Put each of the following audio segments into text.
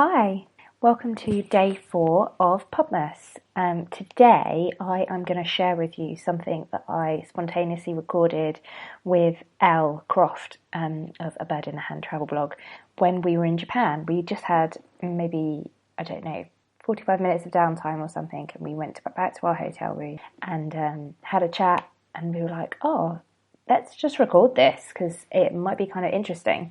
Hi, welcome to day 4 of Pubmess. Today I am going to share with you something that I spontaneously recorded with Elle Croft of A Bird in the Hand travel blog when we were in Japan. We just had maybe, 45 minutes of downtime or something, and we went back to our hotel room and had a chat, and we were like, oh, let's just record this because it might be kind of interesting.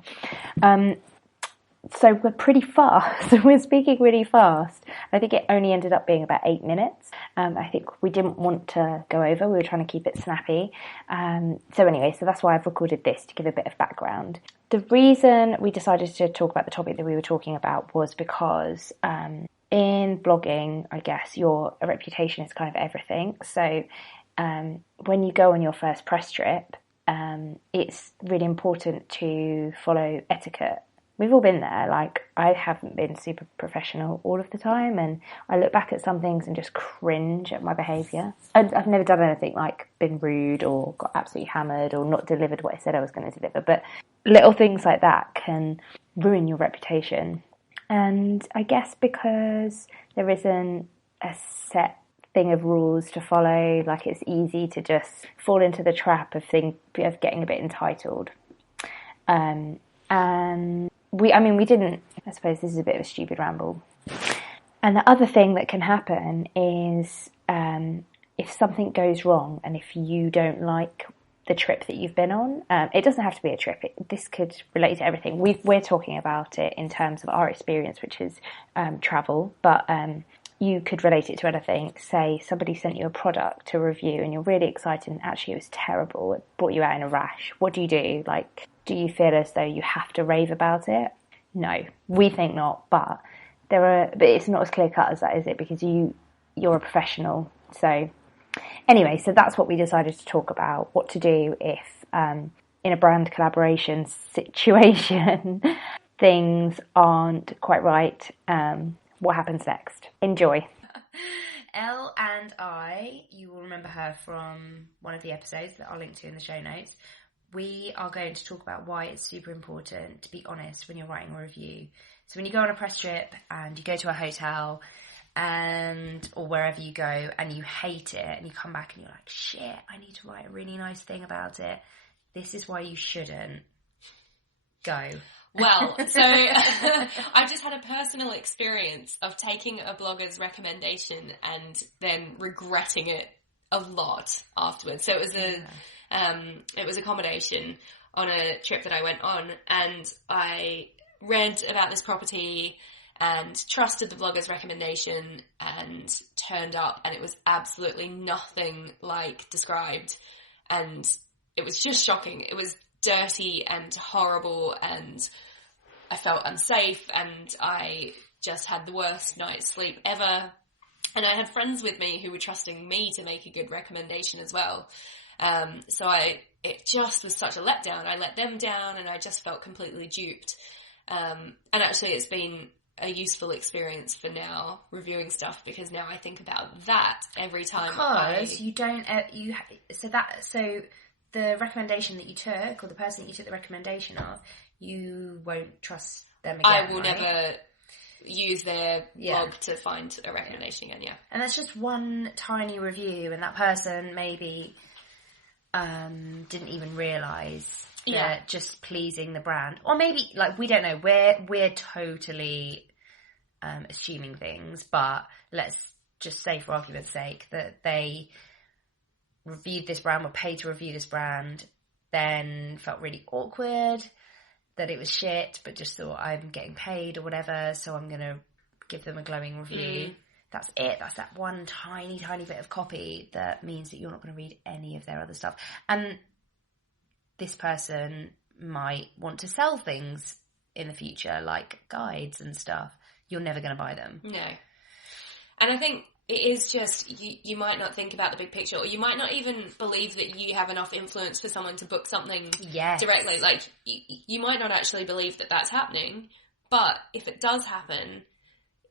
So we're pretty fast. We're speaking really fast. I think it only ended up being about 8 minutes. I think we didn't want to go over. We were trying to keep it snappy. So that's why I've recorded this, to give a bit of background. The reason we decided to talk about the topic that we were talking about was because in blogging, I guess, your reputation is kind of everything. So when you go on your first press trip, it's really important to follow etiquette. We've all been there. Like, I haven't been super professional all of the time, and I look back at some things and just cringe at my behaviour. I've never done anything like been rude or got absolutely hammered or not delivered what I said I was going to deliver, but little things like that can ruin your reputation. And I guess because there isn't a set thing of rules to follow, like, it's easy to just fall into the trap of getting a bit entitled. And we didn't, I suppose this is a bit of a stupid ramble. And the other thing that can happen is if something goes wrong and if you don't like the trip that you've been on, it doesn't have to be a trip. This could relate to everything. We're talking about it in terms of our experience, which is travel, but you could relate it to anything. Say somebody sent you a product to review and you're really excited and actually it was terrible. It brought you out in a rash. What do you do? Like, do you feel as though you have to rave about it? No, we think not, but it's not as clear cut as that, is it? Because you're a professional. So anyway, so that's what we decided to talk about, what to do if in a brand collaboration situation things aren't quite right. What happens next? Enjoy. Elle and I, you will remember her from one of the episodes that I'll link to in the show notes. We are going to talk about why it's super important to be honest when you're writing a review. So when you go on a press trip and you go to a hotel or wherever you go and you hate it and you come back and you're like, shit, I need to write a really nice thing about it. This is why you shouldn't. Go. Well, so I've just had a personal experience of taking a blogger's recommendation and then regretting it a lot afterwards. So it was accommodation on a trip that I went on, and I read about this property and trusted the blogger's recommendation and turned up, and it was absolutely nothing like described, and it was just shocking. It was dirty and horrible, and I felt unsafe, and I just had the worst night's sleep ever. And I had friends with me who were trusting me to make a good recommendation as well. So it just was such a letdown. I let them down and I just felt completely duped. And actually it's been a useful experience for now reviewing stuff, because now I think about that every time. Because so the recommendation that you took, or the person that you took the recommendation of, you won't trust them again. I will never use their blog to find a recommendation again, And that's just one tiny review, and that person maybe didn't even realise that just pleasing the brand, or maybe, like, we don't know, we're totally assuming things, but let's just say, for argument's sake, that they reviewed this brand, were paid to review this brand, then felt really awkward that it was shit, but just thought, I'm getting paid or whatever, so I'm going to give them a glowing review. That's it. That's that one tiny, tiny bit of copy that means that you're not going to read any of their other stuff. And this person might want to sell things in the future, like guides and stuff. You're never going to buy them. No. And I think it is just, you might not think about the big picture, or you might not even believe that you have enough influence for someone to book something directly. Like, you might not actually believe that that's happening, but if it does happen,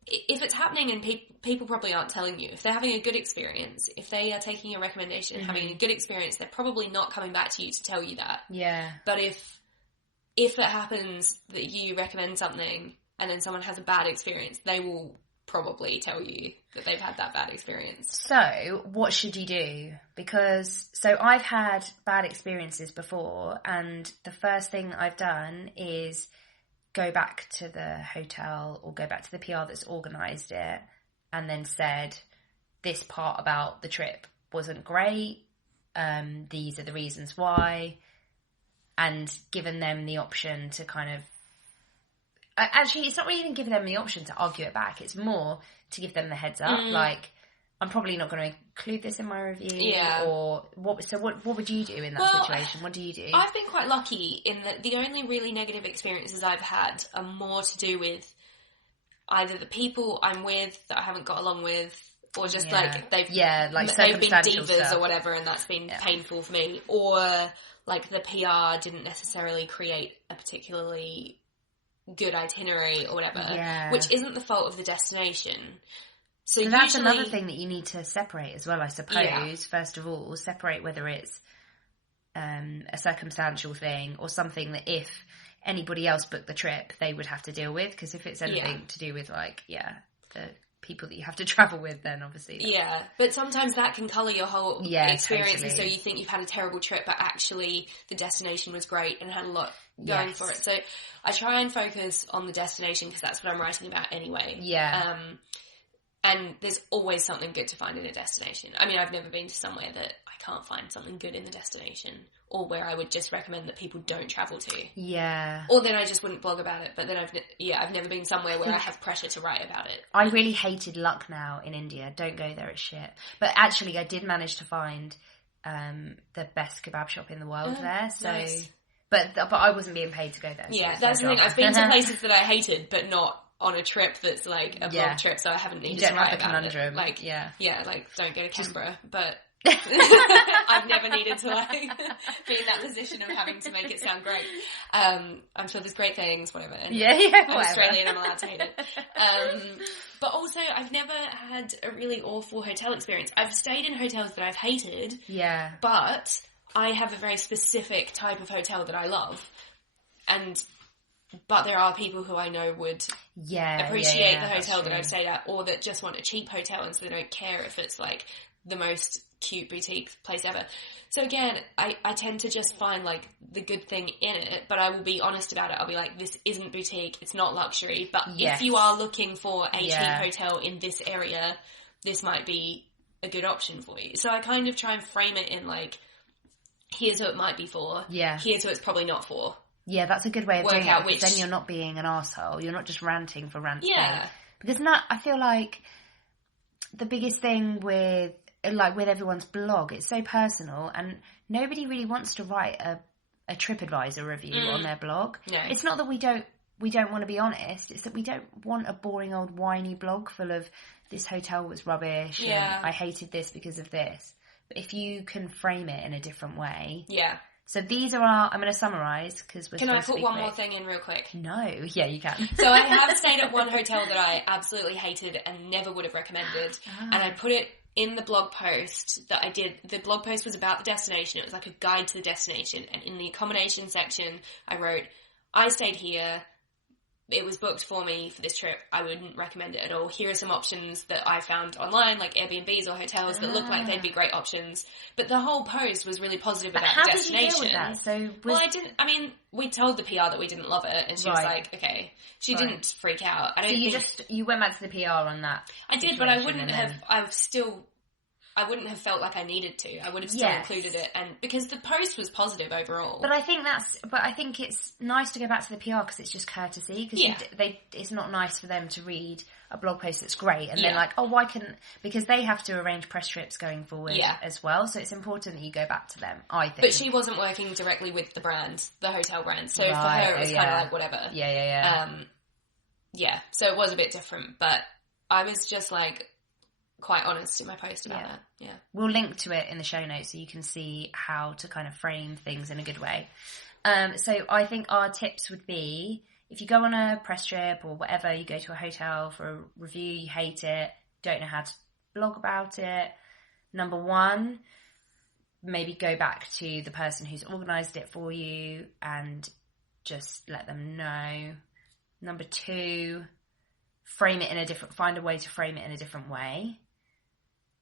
if it's happening and people probably aren't telling you, if they're having a good experience, if they are taking a recommendation and having a good experience, they're probably not coming back to you to tell you that. Yeah. But if it happens that you recommend something and then someone has a bad experience, they will probably tell you that they've had that bad experience. So what should you do? Because, so I've had bad experiences before, and the first thing I've done is go back to the hotel or go back to the PR that's organised it and then said, this part about the trip wasn't great, these are the reasons why, and given them the option to kind of, actually it's not really even giving them the option to argue it back, it's more to give them the heads up, like, I'm probably not going to include this in my review, or what would you do in that situation? What do you do? I've been quite lucky in that the only really negative experiences I've had are more to do with either the people I'm with that I haven't got along with, or just like they've been divas stuff, or whatever, and that's been painful for me, or like the PR didn't necessarily create a particularly good itinerary or whatever, which isn't the fault of the destination. So that's another thing that you need to separate as well, I suppose. First of all, separate whether it's a circumstantial thing or something that if anybody else booked the trip, they would have to deal with. Because if it's anything to do with, like, the people that you have to travel with, then obviously... Yeah, but sometimes that can colour your whole experience. Totally. And so you think you've had a terrible trip, but actually the destination was great and had a lot going for it. So I try and focus on the destination because that's what I'm writing about anyway. Yeah. And there's always something good to find in a destination. I mean, I've never been to somewhere that I can't find something good in the destination, or where I would just recommend that people don't travel to. Yeah. Or then I just wouldn't blog about it. But then I've never been somewhere where I have pressure to write about it. I really hated Lucknow in India. Don't go there, it's shit. But actually, I did manage to find the best kebab shop in the world there. So, nice. but I wasn't being paid to go there. So that's the thing. I've been to places that I hated, but not on a trip that's like a blog trip, so I haven't needed to write about it. Like, like, don't go to Canberra, but I've never needed to like be in that position of having to make it sound great. I'm sure there's great things, whatever. Anyway, I'm Australian, I'm allowed to hate it. But also, I've never had a really awful hotel experience. I've stayed in hotels that I've hated, but I have a very specific type of hotel that I love, but there are people who I know would appreciate the hotel that I've stayed at, or that just want a cheap hotel and so they don't care if it's like the most cute boutique place ever. So again, I tend to just find like the good thing in it, but I will be honest about it. I'll be like, this isn't boutique, it's not luxury, but if you are looking for a cheap hotel in this area, this might be a good option for you. So I kind of try and frame it in like, here's who it might be for, here's who it's probably not for. Yeah, that's a good way of doing it, because then you're not being an arsehole. You're not just ranting for rant's sake. Because I feel like the biggest thing with everyone's blog, it's so personal, and nobody really wants to write a TripAdvisor review on their blog. No. It's not that we don't want to be honest, it's that we don't want a boring old whiny blog full of this hotel was rubbish and I hated this because of this. But if you can frame it in a different way... Yeah. So these are I'm going to summarise because we're... Can I put one more thing in real quick? No. Yeah, you can. So I have stayed at one hotel that I absolutely hated and never would have recommended. And I put it in the blog post that I did. The blog post was about the destination. It was like a guide to the destination. And in the accommodation section, I wrote, I stayed here. It was booked for me for this trip. I wouldn't recommend it at all. Here are some options that I found online, like Airbnbs or hotels that look like they'd be great options. But the whole post was really positive about the destination. How did you deal with that? So we told the PR that we didn't love it, and she was like, okay. She didn't freak out. You went back to the PR on that. I did, but I wouldn't have felt like I needed to. I would have still included it, and because the post was positive overall. But I think it's nice to go back to the PR because it's just courtesy. Because it's not nice for them to read a blog post that's great and then like, oh, why couldn't? Because they have to arrange press trips going forward as well. So it's important that you go back to them, I think. But she wasn't working directly with the brand, the hotel brand. So for her, it was kind of like whatever. So it was a bit different, but I was just like quite honest in my post about that. Yeah. We'll link to it in the show notes so you can see how to kind of frame things in a good way. So I think our tips would be, if you go on a press trip or whatever, you go to a hotel for a review, you hate it, don't know how to blog about it. Number one, maybe go back to the person who's organised it for you and just let them know Number 2, find a way to frame it in a different way.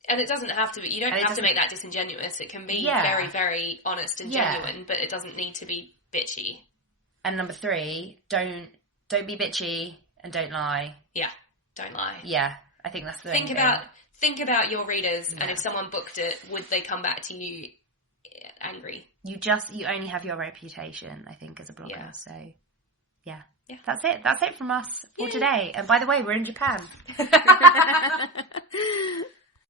And it doesn't have to be, you don't have to make that disingenuous. It can be very, very honest and genuine, but it doesn't need to be bitchy. And number 3, don't be bitchy and don't lie. Yeah, don't lie. Yeah, I think that's the Think about your readers, and if someone booked it, would they come back to you angry? You only have your reputation, I think, as a blogger. Yeah. So, yeah. That's it from us for today. And by the way, we're in Japan.